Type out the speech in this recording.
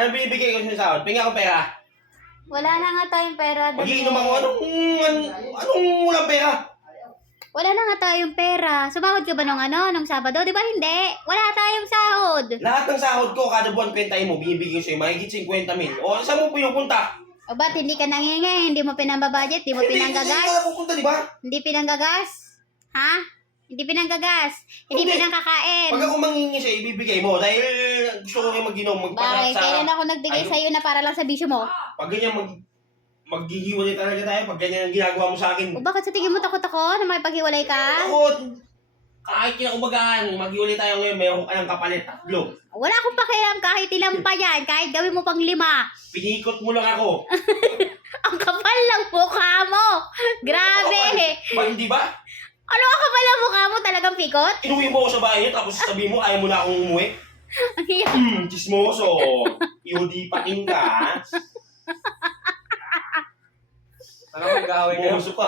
Ano binibigay ko sa sahod? Pinga ko pera. Wala na nga tayong pera. Magiinom ako. Anong walang pera? Wala na nga tayong pera. Sumahod ka ba nung Sabado? Di ba hindi? Wala tayong sahod. Lahat ng sahod ko, kada buwan kwentahin mo, binibigay ko sa'yo, mahigit 50 mil. O, saan mo pinupunta? O ba't hindi ka nangingi? Hindi mo pinambabudget? Hindi mo pinanggagas? Hindi ka pupunta, di ba? Hindi pinanggagas? Ha? Hindi pinanggagas? Hindi Hindi. pinangkakain? Pag ako mangingi sa'yo, ibibigay mo. Dahil gusto ko kayo mag-inom, Bakit? Kailan ako nagbigay Ano? sa'yo na para lang sa bisyo mo? Pag ganyan, maghihiwalay talaga tayo. Pag ganyan ang ginagawa mo sa akin. O bakit sa tingin mo takot ako na makipaghiwalay ka? Takot! Kahit kinakumagaan, maghiwalay tayo ngayon, mayroon ka ng kapalit, 3. Wala akong pakialam kahit ilan pa yan. Kahit gawin mo pang 5. Pinikot mo lang ako. Ang kapal ng mukha mo. Grabe. Ba, hindi ba? Ano ang kapal ng mukha mo? Talagang pikot? Inuwi mo ako sa bahay niyo, tapos sabihin mo, ayaw mo na akong umuwi. Ang hirap. Chismoso. Iudi pating ka. ha? Ano mag-aaway kayo? Chismoso ka.